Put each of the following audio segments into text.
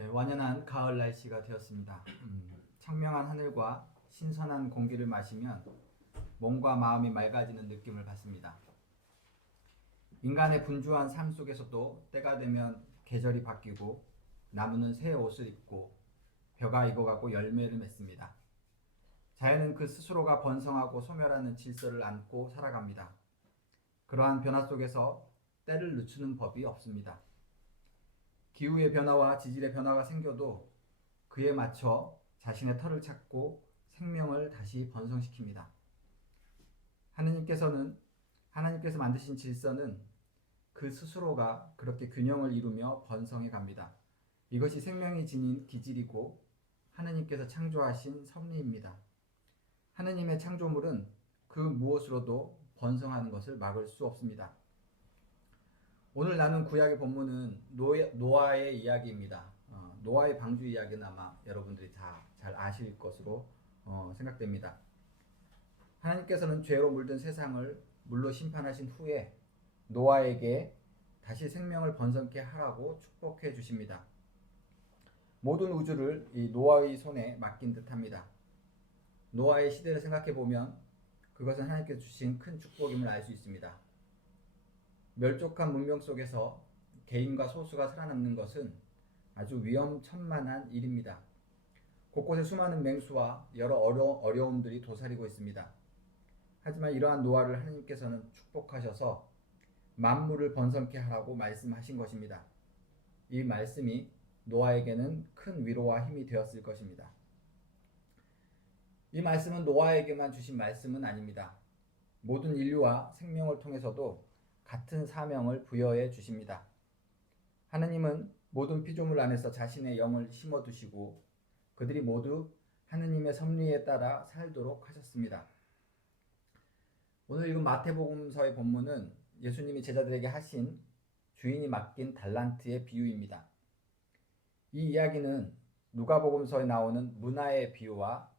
네, 완연한 가을 날씨가 되었습니다. 청명한 하늘과 신선한 공기를 마시면 몸과 마음이 맑아지는 느낌을 받습니다. 인간의 분주한 삶 속에서도 때가 되면 계절이 바뀌고 나무는 새 옷을 입고 벼가 익어가고 열매를 맺습니다. 자연은 그 스스로가 번성하고 소멸하는 질서를 안고 살아갑니다. 그러한 변화 속에서 때를 늦추는 법이 없습니다. 기후의 변화와 지질의 변화가 생겨도 그에 맞춰 자신의 털을 찾고 생명을 다시 번성시킵니다. 하나님께서 만드신 질서는 그 스스로가 그렇게 균형을 이루며 번성해 갑니다. 이것이 생명이 지닌 기질이고 하나님께서 창조하신 섭리입니다. 하나님의 창조물은 그 무엇으로도 번성하는 것을 막을 수 없습니다. 오늘 나눈 구약의 본문은 노아의 이야기입니다. 노아의 방주 이야기는 아마 여러분들이 다 잘 아실 것으로 생각됩니다. 하나님께서는 죄로 물든 세상을 물로 심판하신 후에 노아에게 다시 생명을 번성케 하라고 축복해 주십니다. 모든 우주를 이 노아의 손에 맡긴 듯합니다. 노아의 시대를 생각해 보면 그것은 하나님께서 주신 큰 축복임을 알 수 있습니다. 멸족한 문명 속에서 개인과 소수가 살아남는 것은 아주 위험천만한 일입니다. 곳곳에 수많은 맹수와 여러 어려움들이 도사리고 있습니다. 하지만 이러한 노아를 하나님께서는 축복하셔서 만물을 번성케 하라고 말씀하신 것입니다. 이 말씀이 노아에게는 큰 위로와 힘이 되었을 것입니다. 이 말씀은 노아에게만 주신 말씀은 아닙니다. 모든 인류와 생명을 통해서도 같은 사명을 부여해 주십니다. 하느님은 모든 피조물 안에서 자신의 영을 심어두시고 그들이 모두 하느님의 섭리에 따라 살도록 하셨습니다. 오늘 읽은 마태복음서의 본문은 예수님이 제자들에게 하신 주인이 맡긴 달란트의 비유입니다. 이 이야기는 누가복음서에 나오는 문화의 비유와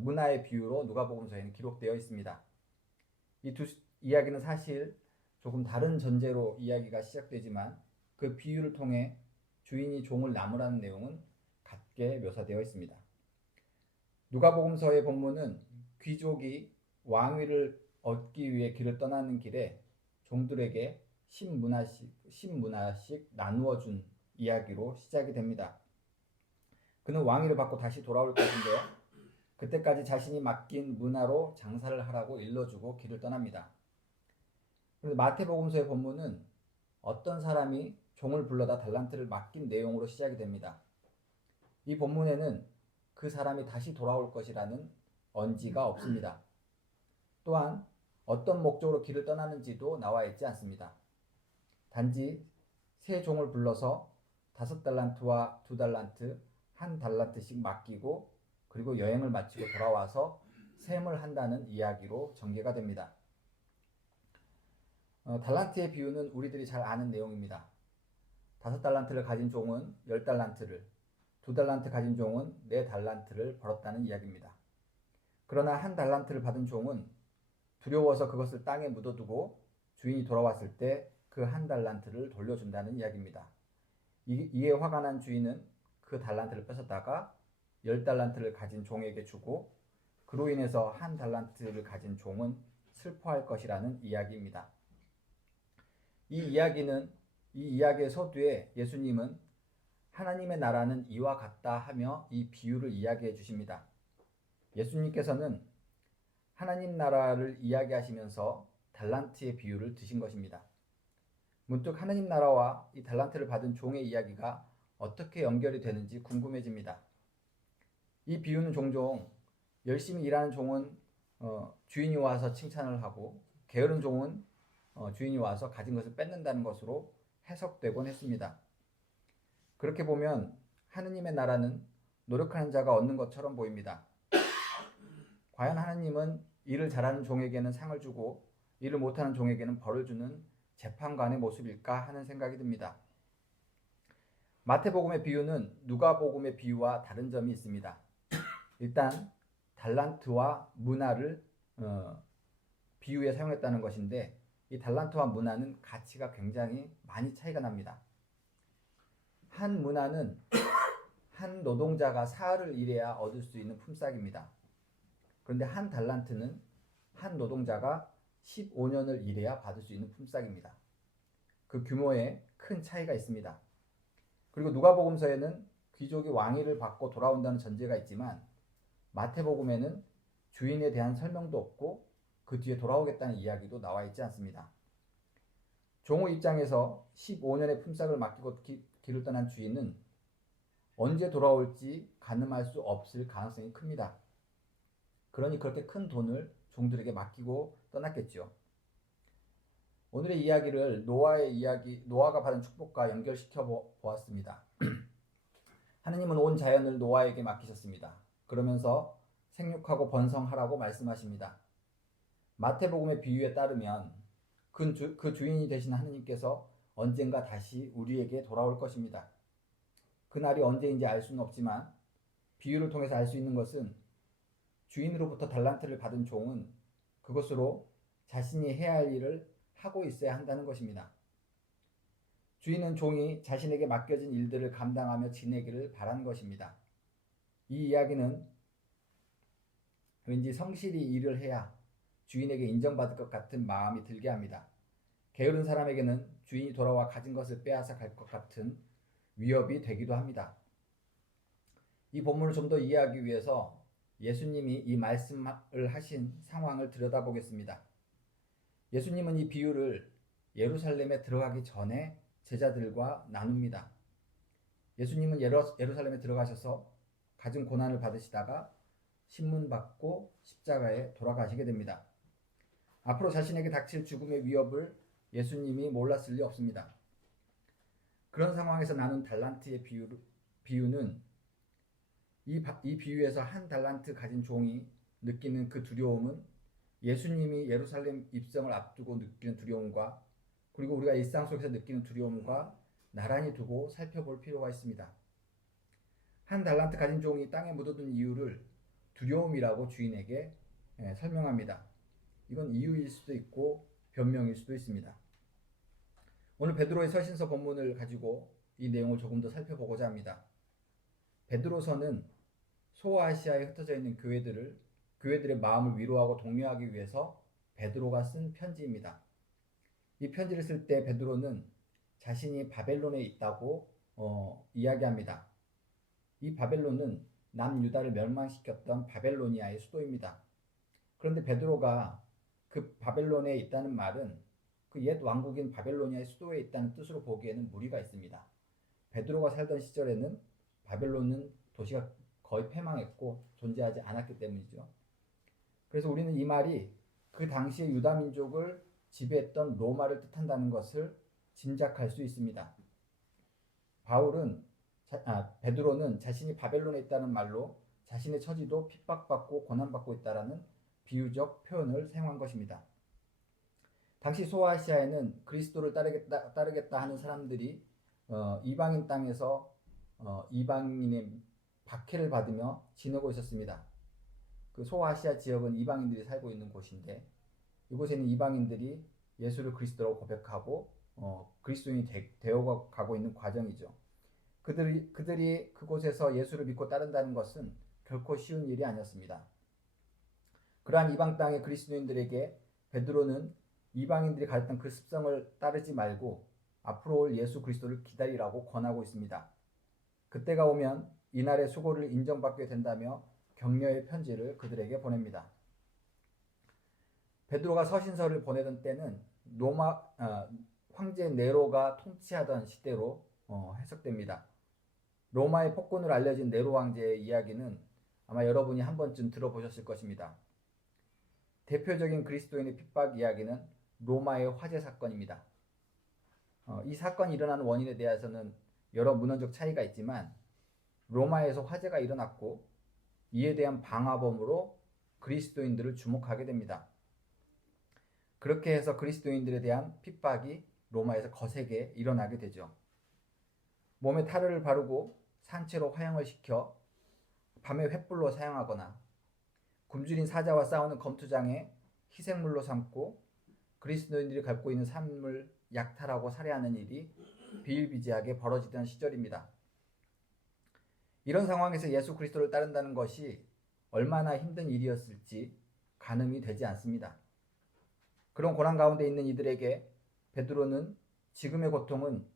문화의 비유로 누가복음서에는 기록되어 있습니다. 이 두 이야기는 사실 조금 다른 전제로 이야기가 시작되지만 그 비유를 통해 주인이 종을 나무라는 내용은 같게 묘사되어 있습니다. 누가복음서의 본문은 귀족이 왕위를 얻기 위해 길을 떠나는 길에 종들에게 10문화씩 나누어 준 이야기로 시작이 됩니다. 그는 왕위를 받고 다시 돌아올 것인데요. 그때까지 자신이 맡긴 문화로 장사를 하라고 일러주고 길을 떠납니다. 그런데 마태복음서의 본문은 어떤 사람이 종을 불러다 달란트를 맡긴 내용으로 시작이 됩니다. 이 본문에는 그 사람이 다시 돌아올 것이라는 언지가 없습니다. 또한 어떤 목적으로 길을 떠나는지도 나와 있지 않습니다. 단지 세 종을 불러서 5달란트와 2달란트, 1달란트씩 맡기고 그리고 여행을 마치고 돌아와서 셈을 한다는 이야기로 전개가 됩니다. 달란트의 비유는 우리들이 잘 아는 내용입니다. 5달란트를 가진 종은 10달란트를, 2달란트 가진 종은 4달란트를 벌었다는 이야기입니다. 그러나 1달란트를 받은 종은 두려워서 그것을 땅에 묻어두고 주인이 돌아왔을 때 그 1달란트를 돌려준다는 이야기입니다. 이에 화가 난 주인은 그 달란트를 뺏었다가 10달란트를 가진 종에게 주고 그로 인해서 1달란트를 가진 종은 슬퍼할 것이라는 이야기입니다. 이 이야기의 서두에 예수님은 하나님의 나라는 이와 같다 하며 이 비유를 이야기해 주십니다. 예수님께서는 하나님 나라를 이야기하시면서 달란트의 비유를 드신 것입니다. 문득 하나님 나라와 이 달란트를 받은 종의 이야기가 어떻게 연결이 되는지 궁금해집니다. 이 비유는 종종 열심히 일하는 종은 주인이 와서 칭찬을 하고 게으른 종은 주인이 와서 가진 것을 뺏는다는 것으로 해석되곤 했습니다. 그렇게 보면 하느님의 나라는 노력하는 자가 얻는 것처럼 보입니다. 과연 하느님은 일을 잘하는 종에게는 상을 주고 일을 못하는 종에게는 벌을 주는 재판관의 모습일까 하는 생각이 듭니다. 마태복음의 비유는 누가복음의 비유와 다른 점이 있습니다. 일단 달란트와 문화를 비유에 사용했다는 것인데 이 달란트와 문화는 가치가 굉장히 많이 차이가 납니다. 한 문화는 한 노동자가 사흘을 일해야 얻을 수 있는 품삯입니다. 그런데 한 달란트는 한 노동자가 15년을 일해야 받을 수 있는 품삯입니다. 그 규모에 큰 차이가 있습니다. 그리고 누가복음서에는 귀족이 왕위를 받고 돌아온다는 전제가 있지만 마태복음에는 주인에 대한 설명도 없고 그 뒤에 돌아오겠다는 이야기도 나와 있지 않습니다. 종의 입장에서 15년의 품삯을 맡기고 길을 떠난 주인은 언제 돌아올지 가늠할 수 없을 가능성이 큽니다. 그러니 그렇게 큰 돈을 종들에게 맡기고 떠났겠죠. 오늘의 이야기를 노아가 받은 축복과 연결시켜 보았습니다. 하느님은 온 자연을 노아에게 맡기셨습니다. 그러면서 생육하고 번성하라고 말씀하십니다. 마태복음의 비유에 따르면 그 주인이 되신 하느님께서 언젠가 다시 우리에게 돌아올 것입니다. 그날이 언제인지 알 수는 없지만 비유를 통해서 알 수 있는 것은 주인으로부터 달란트를 받은 종은 그것으로 자신이 해야 할 일을 하고 있어야 한다는 것입니다. 주인은 종이 자신에게 맡겨진 일들을 감당하며 지내기를 바란 것입니다. 이 이야기는 왠지 성실히 일을 해야 주인에게 인정받을 것 같은 마음이 들게 합니다. 게으른 사람에게는 주인이 돌아와 가진 것을 빼앗아 갈 것 같은 위협이 되기도 합니다. 이 본문을 좀 더 이해하기 위해서 예수님이 이 말씀을 하신 상황을 들여다보겠습니다. 예수님은 이 비유를 예루살렘에 들어가기 전에 제자들과 나눕니다. 예수님은 예루살렘에 들어가셔서 갖은 고난을 받으시다가 신문받고 십자가에 돌아가시게 됩니다. 앞으로 자신에게 닥칠 죽음의 위협을 예수님이 몰랐을 리 없습니다. 그런 상황에서 나눈 달란트의 비유는 이 비유에서 한 달란트 가진 종이 느끼는 그 두려움은 예수님이 예루살렘 입성을 앞두고 느끼는 두려움과 그리고 우리가 일상 속에서 느끼는 두려움과 나란히 두고 살펴볼 필요가 있습니다. 한 달란트 가진 종이 땅에 묻어둔 이유를 두려움이라고 주인에게 설명합니다. 이건 이유일 수도 있고 변명일 수도 있습니다. 오늘 베드로의 서신서 본문을 가지고 이 내용을 조금 더 살펴보고자 합니다. 베드로서는 소아시아에 흩어져 있는 교회들의 마음을 위로하고 독려하기 위해서 베드로가 쓴 편지입니다. 이 편지를 쓸 때 베드로는 자신이 바벨론에 있다고 이야기합니다. 이 바벨론은 남유다를 멸망시켰던 바벨로니아의 수도입니다. 그런데 베드로가 그 바벨론에 있다는 말은 그 옛 왕국인 바벨로니아의 수도에 있다는 뜻으로 보기에는 무리가 있습니다. 베드로가 살던 시절에는 바벨론은 도시가 거의 패망했고 존재하지 않았기 때문이죠. 그래서 우리는 이 말이 그 당시의 유다 민족을 지배했던 로마를 뜻한다는 것을 짐작할 수 있습니다. 베드로는 자신이 바벨론에 있다는 말로 자신의 처지도 핍박받고 고난받고 있다라는 비유적 표현을 사용한 것입니다. 당시 소아시아에는 그리스도를 따르겠다 하는 사람들이 이방인 땅에서 이방인의 박해를 받으며 지내고 있었습니다. 그 소아시아 지역은 이방인들이 살고 있는 곳인데 이곳에는 이방인들이 예수를 그리스도라고 고백하고 그리스도인이 되어가고 있는 과정이죠. 그들이 그곳에서 예수를 믿고 따른다는 것은 결코 쉬운 일이 아니었습니다. 그러한 이방 땅의 그리스도인들에게 베드로는 이방인들이 가졌던 그 습성을 따르지 말고 앞으로 올 예수 그리스도를 기다리라고 권하고 있습니다. 그때가 오면 이날의 수고를 인정받게 된다며 격려의 편지를 그들에게 보냅니다. 베드로가 서신서를 보내던 때는 로마 황제 네로가 통치하던 시대로 해석됩니다. 로마의 폭군으로 알려진 네로 황제의 이야기는 아마 여러분이 한 번쯤 들어보셨을 것입니다. 대표적인 그리스도인의 핍박 이야기는 로마의 화재 사건입니다. 이 사건이 일어난 원인에 대해서는 여러 문헌적 차이가 있지만 로마에서 화재가 일어났고 이에 대한 방화범으로 그리스도인들을 주목하게 됩니다. 그렇게 해서 그리스도인들에 대한 핍박이 로마에서 거세게 일어나게 되죠. 몸에 타르를 바르고 산채로 화형을 시켜 밤에 횃불로 사용하거나 굶주린 사자와 싸우는 검투장에 희생물로 삼고 그리스도인들이 갖고 있는 삶을 약탈하고 살해하는 일이 비일비재하게 벌어지던 시절입니다. 이런 상황에서 예수 그리스도를 따른다는 것이 얼마나 힘든 일이었을지 가늠이 되지 않습니다. 그런 고난 가운데 있는 이들에게 베드로는 지금의 고통은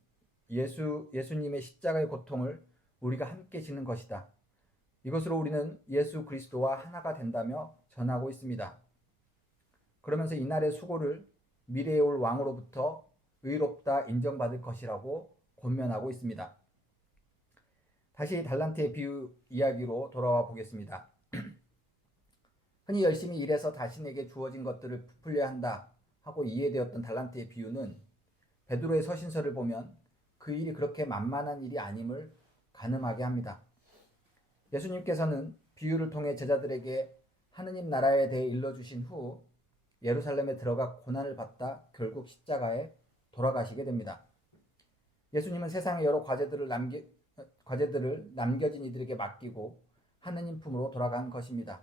예수님의 십자가의 고통을 우리가 함께 지는 것이다. 이것으로 우리는 예수 그리스도와 하나가 된다며 전하고 있습니다. 그러면서 이날의 수고를 미래에 올 왕으로부터 의롭다 인정받을 것이라고 권면하고 있습니다. 다시 달란트의 비유 이야기로 돌아와 보겠습니다. 흔히 열심히 일해서 자신에게 주어진 것들을 부풀려야 한다 하고 이해되었던 달란트의 비유는 베드로의 서신서를 보면 그 일이 그렇게 만만한 일이 아님을 가늠하게 합니다. 예수님께서는 비유를 통해 제자들에게 하느님 나라에 대해 일러주신 후 예루살렘에 들어가 고난을 받다 결국 십자가에 돌아가시게 됩니다. 예수님은 세상의 여러 과제들을 남겨진 이들에게 맡기고 하느님 품으로 돌아간 것입니다.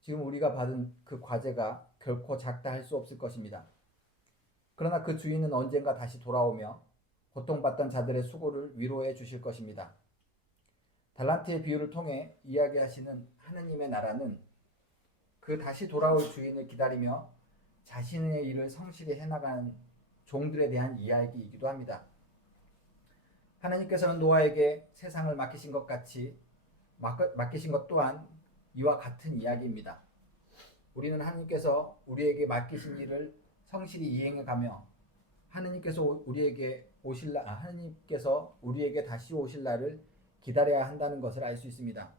지금 우리가 받은 그 과제가 결코 작다 할 수 없을 것입니다. 그러나 그 주인은 언젠가 다시 돌아오며 고통받던 자들의 수고를 위로해 주실 것입니다. 달란트의 비유를 통해 이야기하시는 하느님의 나라는 그 다시 돌아올 주인을 기다리며 자신의 일을 성실히 해나가는 종들에 대한 이야기이기도 합니다. 하나님께서는 노아에게 세상을 맡기신 것 또한 이와 같은 이야기입니다. 우리는 하나님께서 우리에게 맡기신 일을 성실히 이행해가며 하나님께서 우리에게 다시 오실 날을 기다려야 한다는 것을 알 수 있습니다.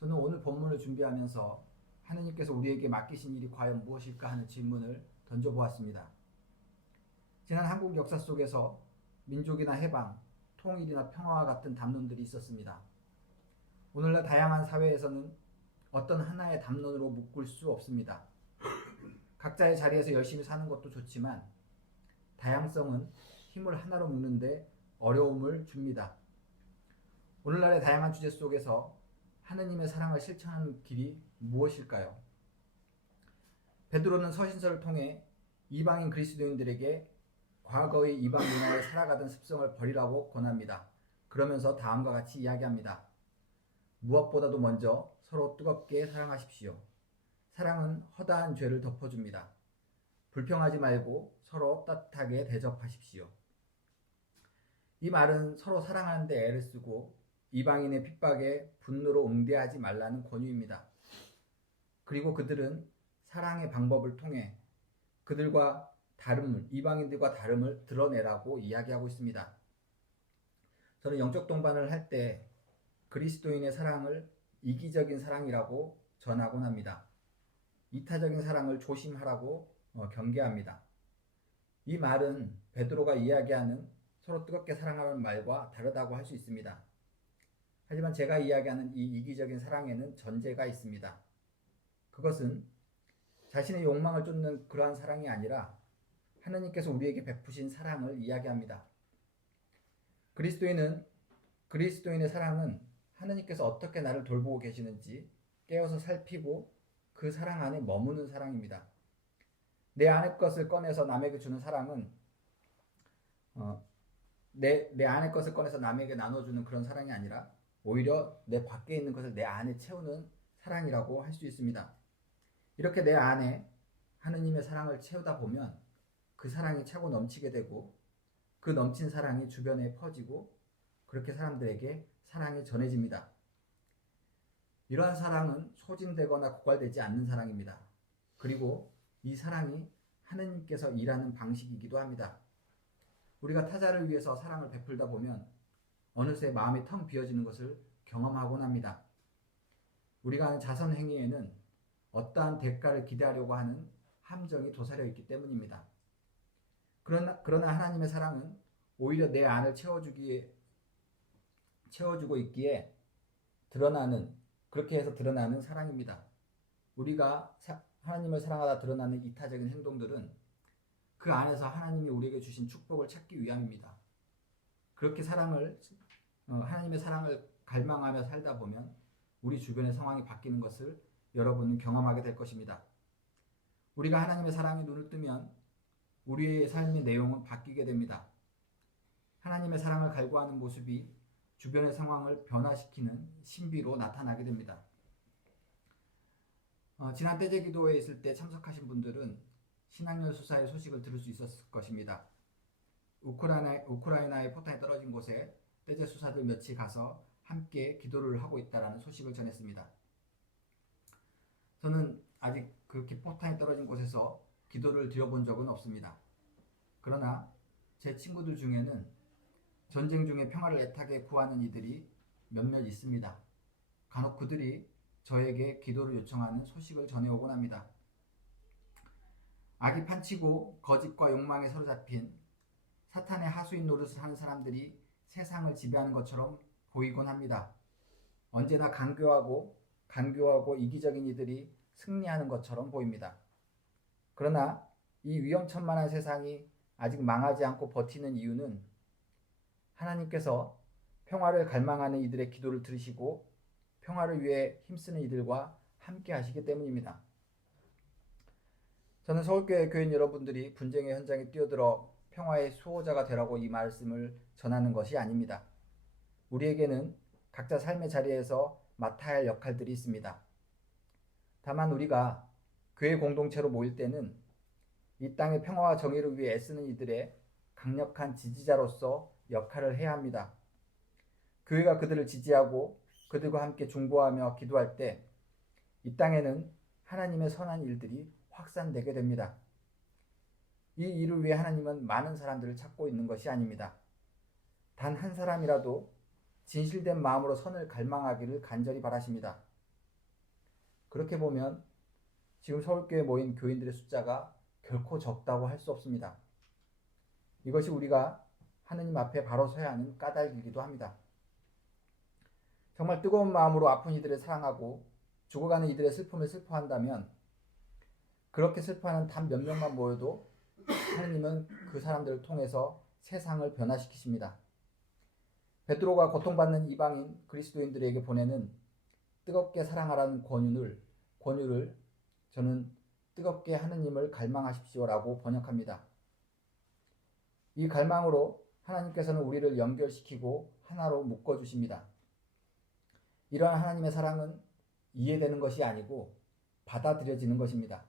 저는 오늘 본문을 준비하면서 하나님께서 우리에게 맡기신 일이 과연 무엇일까 하는 질문을 던져보았습니다. 지난 한국 역사 속에서 민족이나 해방, 통일이나 평화와 같은 담론들이 있었습니다. 오늘날 다양한 사회에서는 어떤 하나의 담론으로 묶을 수 없습니다. 각자의 자리에서 열심히 사는 것도 좋지만 다양성은 힘을 하나로 묶는데 어려움을 줍니다. 오늘날의 다양한 주제 속에서 하느님의 사랑을 실천하는 길이 무엇일까요? 베드로는 서신서를 통해 이방인 그리스도인들에게 과거의 이방 문화에 살아가던 습성을 버리라고 권합니다. 그러면서 다음과 같이 이야기합니다. 무엇보다도 먼저 서로 뜨겁게 사랑하십시오. 사랑은 허다한 죄를 덮어줍니다. 불평하지 말고 서로 따뜻하게 대접하십시오. 이 말은 서로 사랑하는 데 애를 쓰고 이방인의 핍박에 분노로 응대하지 말라는 권유입니다. 그리고 그들은 사랑의 방법을 통해 이방인들과 다름을 드러내라고 이야기하고 있습니다. 저는 영적 동반을 할 때 그리스도인의 사랑을 이기적인 사랑이라고 전하곤 합니다. 이타적인 사랑을 조심하라고 경계합니다. 이 말은 베드로가 이야기하는 서로 뜨겁게 사랑하는 말과 다르다고 할 수 있습니다. 하지만 제가 이야기하는 이 이기적인 사랑에는 전제가 있습니다. 그것은 자신의 욕망을 쫓는 그러한 사랑이 아니라 하나님께서 우리에게 베푸신 사랑을 이야기합니다. 그리스도인의 사랑은 하나님께서 어떻게 나를 돌보고 계시는지 깨어서 살피고 그 사랑 안에 머무는 사랑입니다. 내 안의 것을 꺼내서 남에게 주는 사랑은 내 안의 것을 꺼내서 남에게 나눠주는 그런 사랑이 아니라 오히려 내 밖에 있는 것을 내 안에 채우는 사랑이라고 할 수 있습니다. 이렇게 내 안에 하느님의 사랑을 채우다 보면 그 사랑이 차고 넘치게 되고 그 넘친 사랑이 주변에 퍼지고 그렇게 사람들에게 사랑이 전해집니다. 이러한 사랑은 소진되거나 고갈되지 않는 사랑입니다. 그리고 이 사랑이 하느님께서 일하는 방식이기도 합니다. 우리가 타자를 위해서 사랑을 베풀다 보면 어느새 마음이 텅 비어지는 것을 경험하곤 합니다. 우리가 하는 자선 행위에는 어떠한 대가를 기대하려고 하는 함정이 도사려 있기 때문입니다. 그러나 하나님의 사랑은 오히려 내 안을 채워주고 있기에 그렇게 해서 드러나는 사랑입니다. 우리가 하나님을 사랑하다 드러나는 이타적인 행동들은 그 안에서 하나님이 우리에게 주신 축복을 찾기 위함입니다. 그렇게 하나님의 사랑을 갈망하며 살다 보면 우리 주변의 상황이 바뀌는 것을 여러분은 경험하게 될 것입니다. 우리가 하나님의 사랑에 눈을 뜨면 우리의 삶의 내용은 바뀌게 됩니다. 하나님의 사랑을 갈구하는 모습이 주변의 상황을 변화시키는 신비로 나타나게 됩니다. 지난 떼제 기도회에 있을 때 참석하신 분들은 신학년 수사의 소식을 들을 수 있었을 것입니다. 우크라이나의 포탄이 떨어진 곳에 떼제 수사들 몇이 가서 함께 기도를 하고 있다는 소식을 전했습니다. 저는 아직 그 포탄이 떨어진 곳에서 기도를 드려본 적은 없습니다. 그러나 제 친구들 중에는 전쟁 중에 평화를 애타게 구하는 이들이 몇몇 있습니다. 간혹 그들이 저에게 기도를 요청하는 소식을 전해오곤 합니다. 악이 판치고 거짓과 욕망에 사로잡힌 사탄의 하수인 노릇을 하는 사람들이 세상을 지배하는 것처럼 보이곤 합니다. 언제나 간교하고 이기적인 이들이 승리하는 것처럼 보입니다. 그러나 이 위험천만한 세상이 아직 망하지 않고 버티는 이유는 하나님께서 평화를 갈망하는 이들의 기도를 들으시고 평화를 위해 힘쓰는 이들과 함께 하시기 때문입니다. 저는 서울교회 교인 여러분들이 분쟁의 현장에 뛰어들어 평화의 수호자가 되라고 이 말씀을 전하는 것이 아닙니다. 우리에게는 각자 삶의 자리에서 맡아야 할 역할들이 있습니다. 다만 우리가 교회 공동체로 모일 때는 이 땅의 평화와 정의를 위해 애쓰는 이들의 강력한 지지자로서 역할을 해야 합니다. 교회가 그들을 지지하고 그들과 함께 중보하며 기도할 때 이 땅에는 하나님의 선한 일들이 확산되게 됩니다. 이 일을 위해 하나님은 많은 사람들을 찾고 있는 것이 아닙니다. 단 한 사람이라도 진실된 마음으로 선을 갈망하기를 간절히 바라십니다. 그렇게 보면 지금 서울교회에 모인 교인들의 숫자가 결코 적다고 할 수 없습니다. 이것이 우리가 하느님 앞에 바로 서야 하는 까닭이기도 합니다. 정말 뜨거운 마음으로 아픈 이들을 사랑하고 죽어가는 이들의 슬픔을 슬퍼한다면 그렇게 슬퍼하는 단 몇 명만 모여도 하느님은 그 사람들을 통해서 세상을 변화시키십니다. 베드로가 고통받는 이방인 그리스도인들에게 보내는 뜨겁게 사랑하라는 권유를 저는 뜨겁게 하느님을 갈망하십시오라고 번역합니다. 이 갈망으로 하나님께서는 우리를 연결시키고 하나로 묶어주십니다. 이러한 하나님의 사랑은 이해되는 것이 아니고 받아들여지는 것입니다.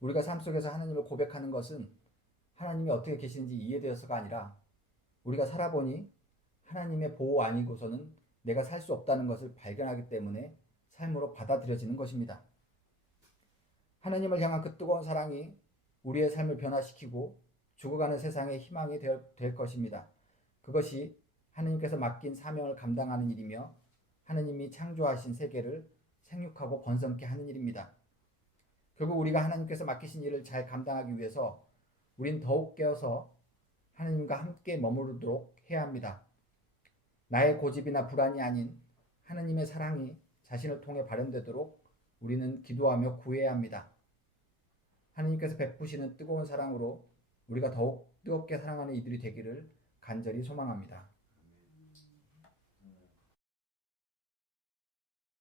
우리가 삶 속에서 하나님을 고백하는 것은 하나님이 어떻게 계시는지 이해되어서가 아니라 우리가 살아보니 하나님의 보호 아니고서는 내가 살 수 없다는 것을 발견하기 때문에 삶으로 받아들여지는 것입니다. 하나님을 향한 그 뜨거운 사랑이 우리의 삶을 변화시키고 죽어가는 세상의 희망이 될 것입니다. 그것이 하나님께서 맡긴 사명을 감당하는 일이며 하나님이 창조하신 세계를 생육하고 번성케 하는 일입니다. 결국 우리가 하나님께서 맡기신 일을 잘 감당하기 위해서 우린 더욱 깨어서 하나님과 함께 머무르도록 해야 합니다. 나의 고집이나 불안이 아닌 하나님의 사랑이 자신을 통해 발현되도록 우리는 기도하며 구해야 합니다. 하나님께서 베푸시는 뜨거운 사랑으로 우리가 더욱 뜨겁게 사랑하는 이들이 되기를 간절히 소망합니다.